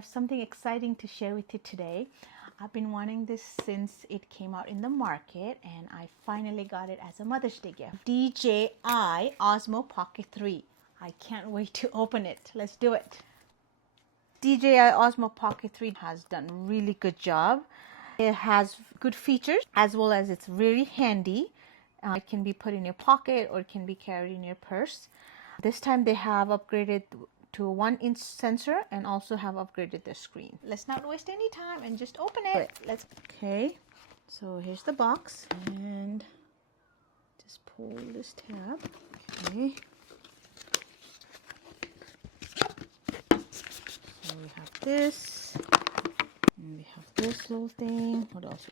have something exciting to share with you today. I've been wanting this since it came out in the market, and I finally got it as a Mother's Day gift. DJI Osmo Pocket 3. I can't wait to open it. Let's do it. DJI Osmo Pocket 3 has done a really good job. It has good features as well as it's very handy. It can be put in your pocket or it can be carried in your purse. This time they have upgraded to a 1-inch sensor and also have upgraded the screen. Let's not waste any time and just open it. Okay, so here's the box and just pull this tab. Okay. So we have this, and we have this little thing. What else?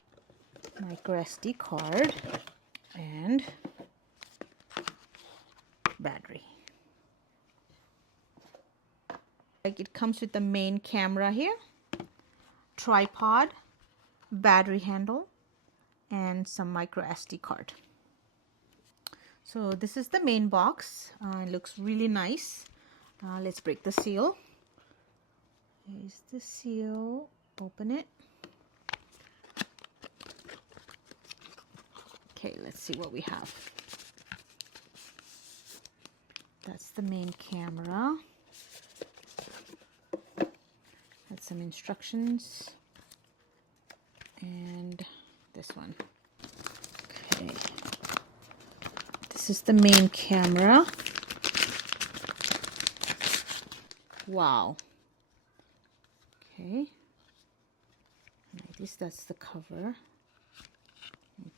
microSD card and battery. It comes with the main camera here, tripod, battery handle, and some microSD card. So this is the main box. It looks really nice. Let's break the seal. Here's the seal. Open it. Okay, let's see what we have. That's the main camera. Had some instructions. And this one. Okay. This is the main camera. Wow. Okay. Like this, that's the cover.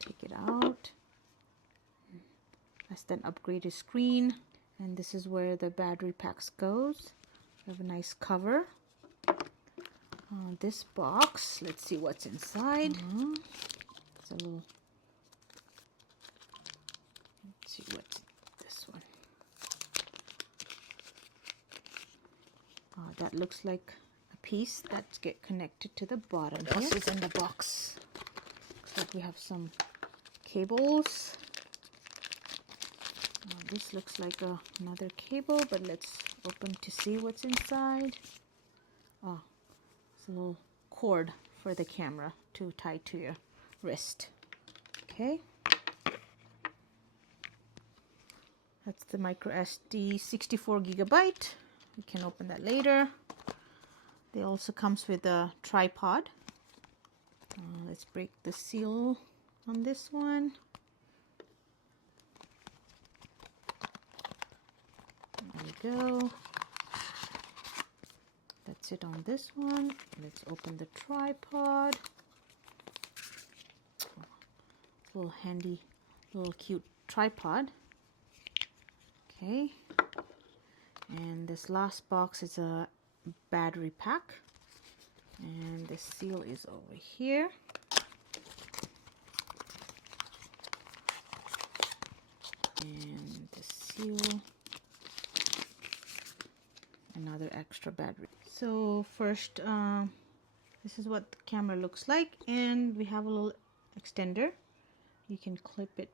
Take it out. That's an upgraded screen, and this is where the battery packs goes. We have a nice cover. This box, let's see what's inside. It's a little. Let's see what's this one. That looks like a piece that's get connected to the bottom. What else is in the box? Looks like we have some cables. This looks like another cable, but let's open to see what's inside. Oh, it's a little cord for the camera to tie to your wrist. Okay. That's the microSD 64 gigabyte. We can open that later. They also comes with a tripod. Let's break the seal on this one. There we go. That's it on this one. Let's open the tripod. Little handy, little cute tripod. Okay. And this last box is a battery pack. And the seal is over here. And the seal. Another extra battery. So first, this is what the camera looks like, and we have a little extender. You can clip it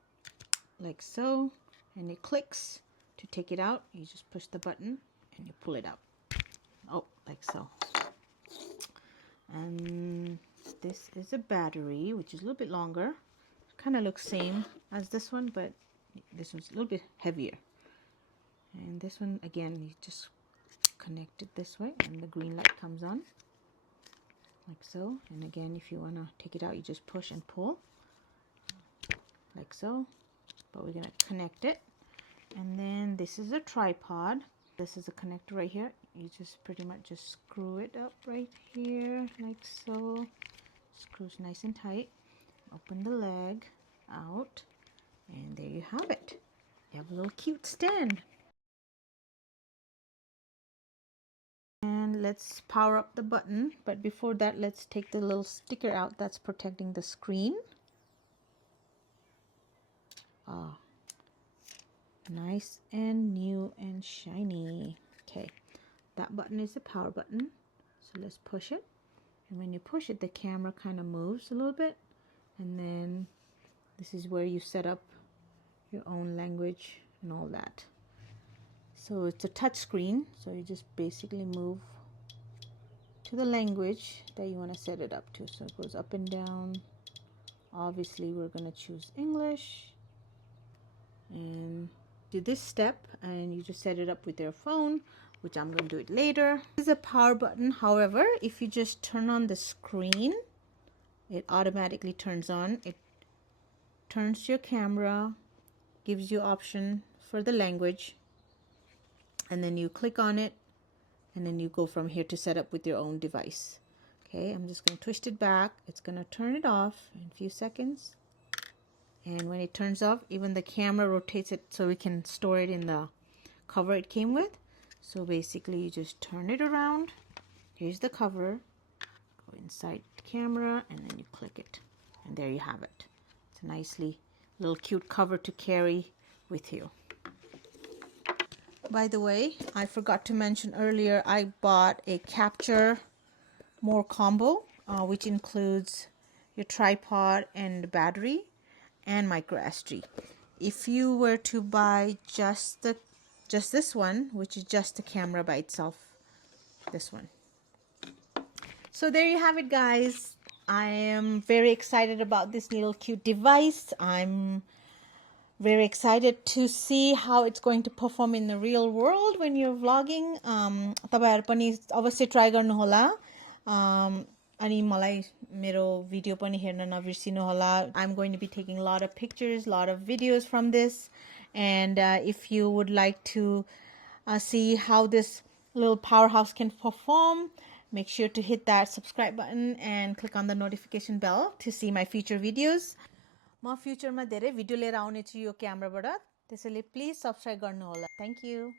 like so, and it clicks. To take it out, you just push the button and you pull it out. Oh, like so. And this is a battery, which is a little bit longer. Kind of looks same as this one, but this one's a little bit heavier. And this one, again, you just connect it this way and the green light comes on like so. And again, if you want to take it out, you just push and pull like so. But we're going to connect it. And then this is a tripod. This is a connector right here. You just pretty much just screw it up right here like so. Screws nice and tight. Open the leg out, and there you have it. You have a little cute stand. And let's power up the button, but before that, let's take the little sticker out that's protecting the screen. Nice and new and shiny. Okay, that button is the power button, so let's push it. And when you push it, the camera kind of moves a little bit, and then this is where you set up your own language and all that. So it's a touch screen, so you just basically move to the language that you want to set it up to. So it goes up and down. Obviously we're going to choose English and do this step, and you just set it up with your phone, which I'm going to do it later. This is a power button. However, if you just turn on the screen, it automatically turns on. It turns your camera, gives you option for the language, and then you click on it, and then you go from here to set up with your own device. Okay, I'm just going to twist it back. It's going to turn it off in a few seconds. And when it turns off, even the camera rotates it so we can store it in the cover it came with. So basically you just turn it around. Here's the cover. Go inside the camera and then you click it. And there you have it. It's a nicely little cute cover to carry with you. By the way, I forgot to mention earlier, I bought a Capture More combo, which includes your tripod and battery and microSD. If you were to buy just this one, which is just the camera by itself, this one. So there you have it, guys. I am very excited about this little cute device. I'm very excited to see how it's going to perform in the real world when you're vlogging. तपाईहरु पनि अवश्य try गर्नु होला. अनि मलाई मेरो video पनि हेर्न नबिर्सिनु होला. I'm going to be taking a lot of pictures, a lot of videos from this, and if you would like to see how this little powerhouse can perform, make sure to hit that subscribe button and click on the notification bell to see my future videos. म फ्युचरमा धेरै video लिएर आउने छु यो क्यामेराबाट, त्यसैले please subscribe गर्नु होला. Thank you.